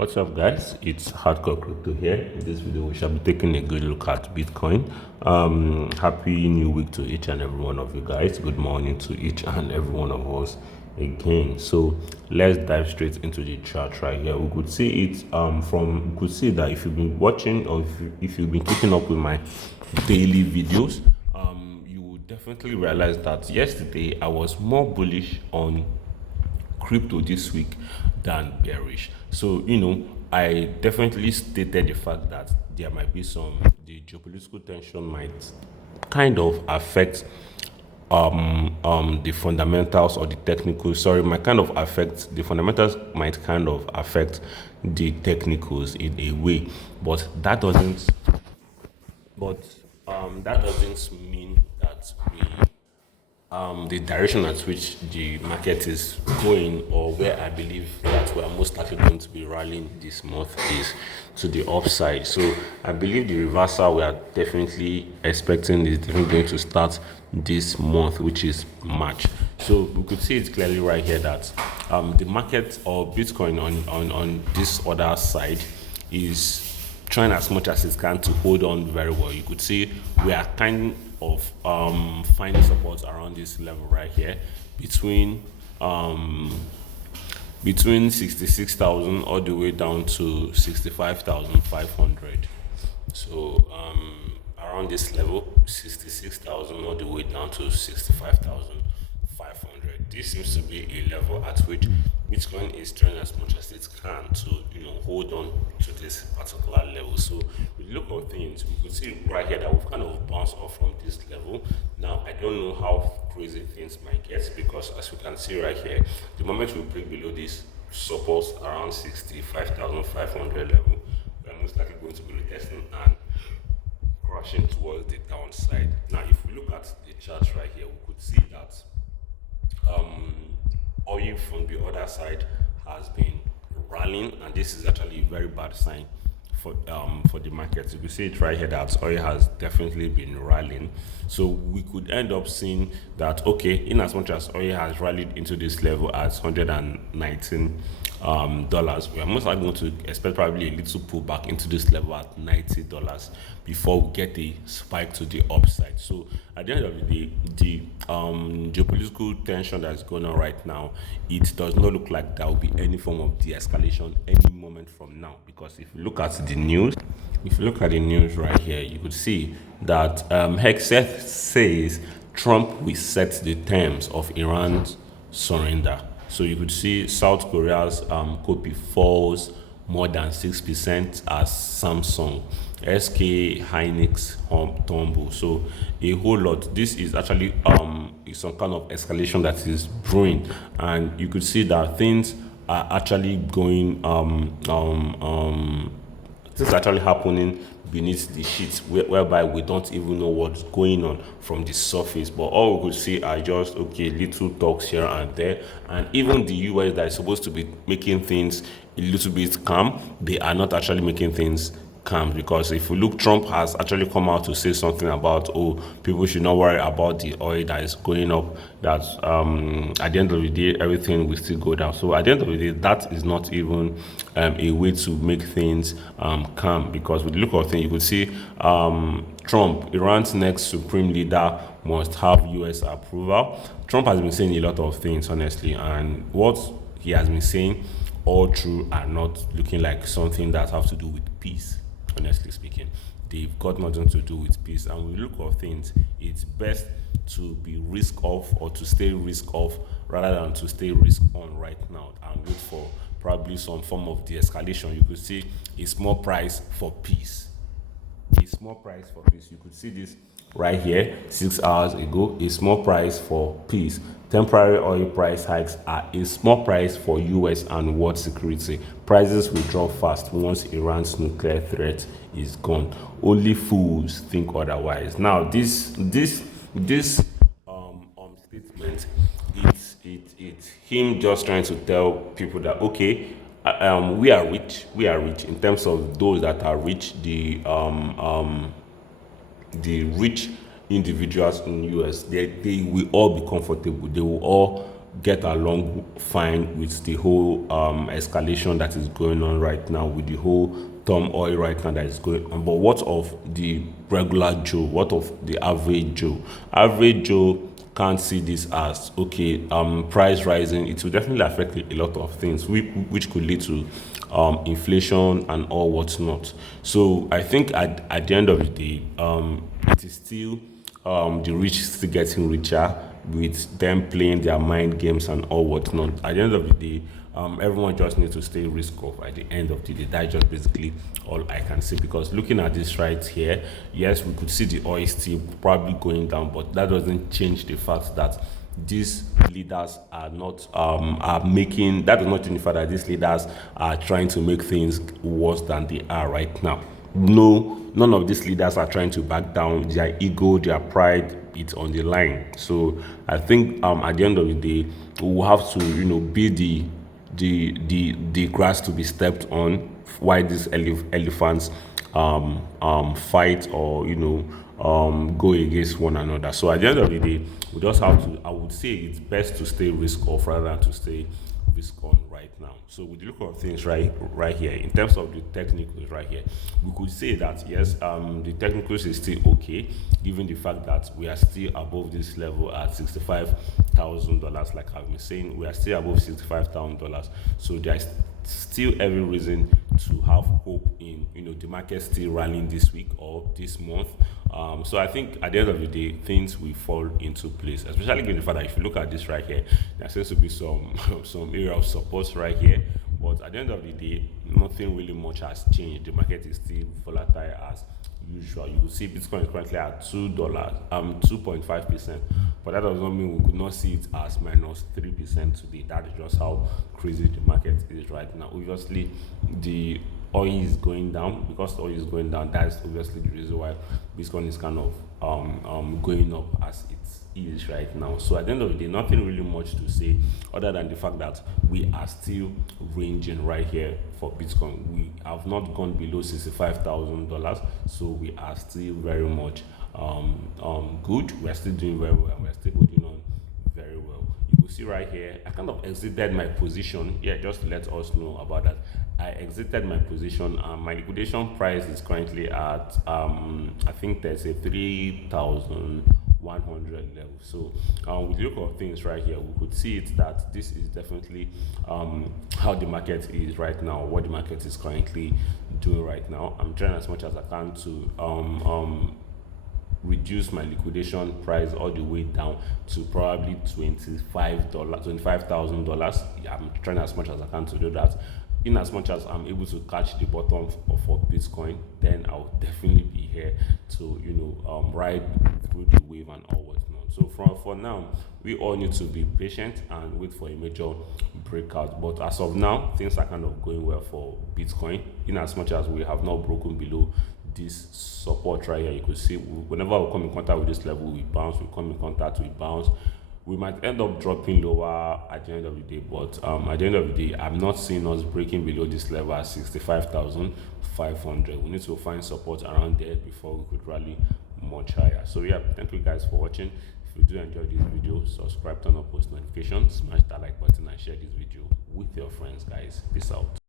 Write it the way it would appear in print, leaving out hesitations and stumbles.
What's up, guys? It's Hardcore Crypto here. In this video, we shall be taking a good look at Bitcoin. Happy new week to each and every one of you guys. Good morning to each and every one of us again. So let's dive straight into the chart right here. We could see it we could see that if you've been watching or if you've been keeping up with my daily videos, you will definitely realize that yesterday I was more bullish on crypto this week than bearish. So, I definitely stated the fact that there might be the geopolitical tension might kind of affect the fundamentals or the technicals. Sorry, might kind of affect the fundamentals, might kind of affect the technicals in a way, but but that doesn't mean that the direction at which the market is going, or where I believe that we are most likely going to be rallying this month, is to the upside. So I believe the reversal we are definitely expecting is definitely going to start this month, which is March. So we could see it clearly right here that the market or Bitcoin on this other side is trying as much as it can to hold on very well. You could see we are kind of finding support around this level right here between 66,000 all the way down to 65,500. So around this level, 66,000 all the way down to 65,500. This seems to be a level at which Bitcoin is trying as much as it can to hold on to this particular level. So with the look of things, we could see right here that we've kind of bounced off from this level. Now I don't know how crazy things might get, because as you can see right here, the moment we break below this support around 65,500 level, we're most likely going to be retesting and crashing towards the downside. Now if we look at the chart right here, we could see that oil from the other side has been rallying, and this is actually a very bad sign for the market. You can see it right here that oil has definitely been rallying. So we could end up seeing that, okay, in as much as oil has rallied into this level at $119, we are most likely going to expect probably a little pullback into this level at $90 before we get a spike to the upside. So at the end of the day, the geopolitical tension that's going on right now, it does not look like there will be any form of de-escalation any moment from now. Because if you look at the news, right here, you could see that Hexeth says Trump will set the terms of Iran's surrender. So you could see South Korea's copy falls more than 6% as Samsung, SK Hynix tumble. So a whole lot. This is actually some kind of escalation that is brewing, and you could see that things are actually going this is actually happening beneath the sheets, whereby we don't even know what's going on from the surface. But all we could see are just, okay, little talks here and there. And even the US that is supposed to be making things a little bit calm, they are not actually making things calm. Because if you look, Trump has actually come out to say something about, people should not worry about the oil that is going up, that at the end of the day everything will still go down. So at the end of the day, that is not even a way to make things calm. Because with the look of things, you could see Trump, Iran's next supreme leader, must have US approval. Trump has been saying a lot of things, honestly, and what he has been saying all true are not looking like something that have to do with peace. Honestly speaking, they've got nothing to do with peace. And with the look of things, it's best to be risk off, or to stay risk off, rather than to stay risk on right now and wait for probably some form of de-escalation. You could see a small price for peace. A small price for peace. You could see this right here 6 hours ago. A small price for peace. Temporary oil price hikes are a small price for US and world security. Prices will drop fast once Iran's nuclear threat is gone. Only fools think otherwise. Now this statement, it's him just trying to tell people that, okay, we are rich in terms of those that are rich, the rich individuals in US, they will all be comfortable. They will all get along fine with the whole escalation that is going on right now, with the whole turmoil right now that is going on. But what of the regular Joe? What of the average Joe? Average Joe can't see this as okay, price rising. It will definitely affect a lot of things, which could lead to inflation and all what's not. So I think at the end of the day, it is still the rich still getting richer with them playing their mind games and all whatnot. At the end of the day, everyone just needs to stay risk off at the end of the day. That's just basically all I can say. Because looking at this right here, yes, we could see the oil still probably going down, but that doesn't change the fact that these leaders are not are making that does not change the fact that these leaders are trying to make things worse than they are right now. No, none of these leaders are trying to back down. Their ego, their pride, it's on the line. So I think at the end of the day, we will have to be the grass to be stepped on while these elephants fight or go against one another. So at the end of the day, we just have to. I would say it's best to stay risk off rather than to stay risk on right now. So with the look of things right here, in terms of the technicals right here, we could say that yes, the technicals is still okay, given the fact that we are still above this level at $65,000. Like I've been saying, we are still above $65,000. So there's still every reason to have hope in the market still rallying this week or this month. So I think at the end of the day, things will fall into place, especially given the fact that if you look at this right here, there seems to be some some area of support right here. But at the end of the day, nothing really much has changed. The market is still volatile as usual. You will see Bitcoin is currently at $2, 2.5%. But that does not mean we could not see it as -3% today. That is just how crazy the market is right now. Obviously, the oil is going down. Because the oil is going down, that's obviously the reason why Bitcoin is kind of going up as it is right now. So at the end of the day, nothing really much to say other than the fact that we are still ranging right here for Bitcoin. We have not gone below $65,000, so we are still very much good. We are still doing very well. We are still holding on very well. You will see right here, I kind of exited my position. Yeah, just to let us know about that. I exited my position. My liquidation price is currently at I think there's a 3,100 level. So with the look of things right here, we could see it that this is definitely how the market is right now, what the market is currently doing right now. I'm trying as much as I can to reduce my liquidation price all the way down to probably $25,000. I'm trying as much as I can to do that. In as much as I'm able to catch the bottom for Bitcoin, then I'll definitely be here to ride through the wave and all whatnot. So for now, we all need to be patient and wait for a major breakout. But as of now, things are kind of going well for Bitcoin. In as much as we have not broken below this support right here, you could see whenever we come in contact with this level, we bounce. We come in contact, we bounce. We might end up dropping lower at the end of the day, but at the end of the day, I'm not seeing us breaking below this level at 65,500. We need to find support around there before we could rally much higher. So yeah, thank you guys for watching. If you do enjoy this video, subscribe, turn on post notifications, smash that like button and share this video with your friends, guys. Peace out.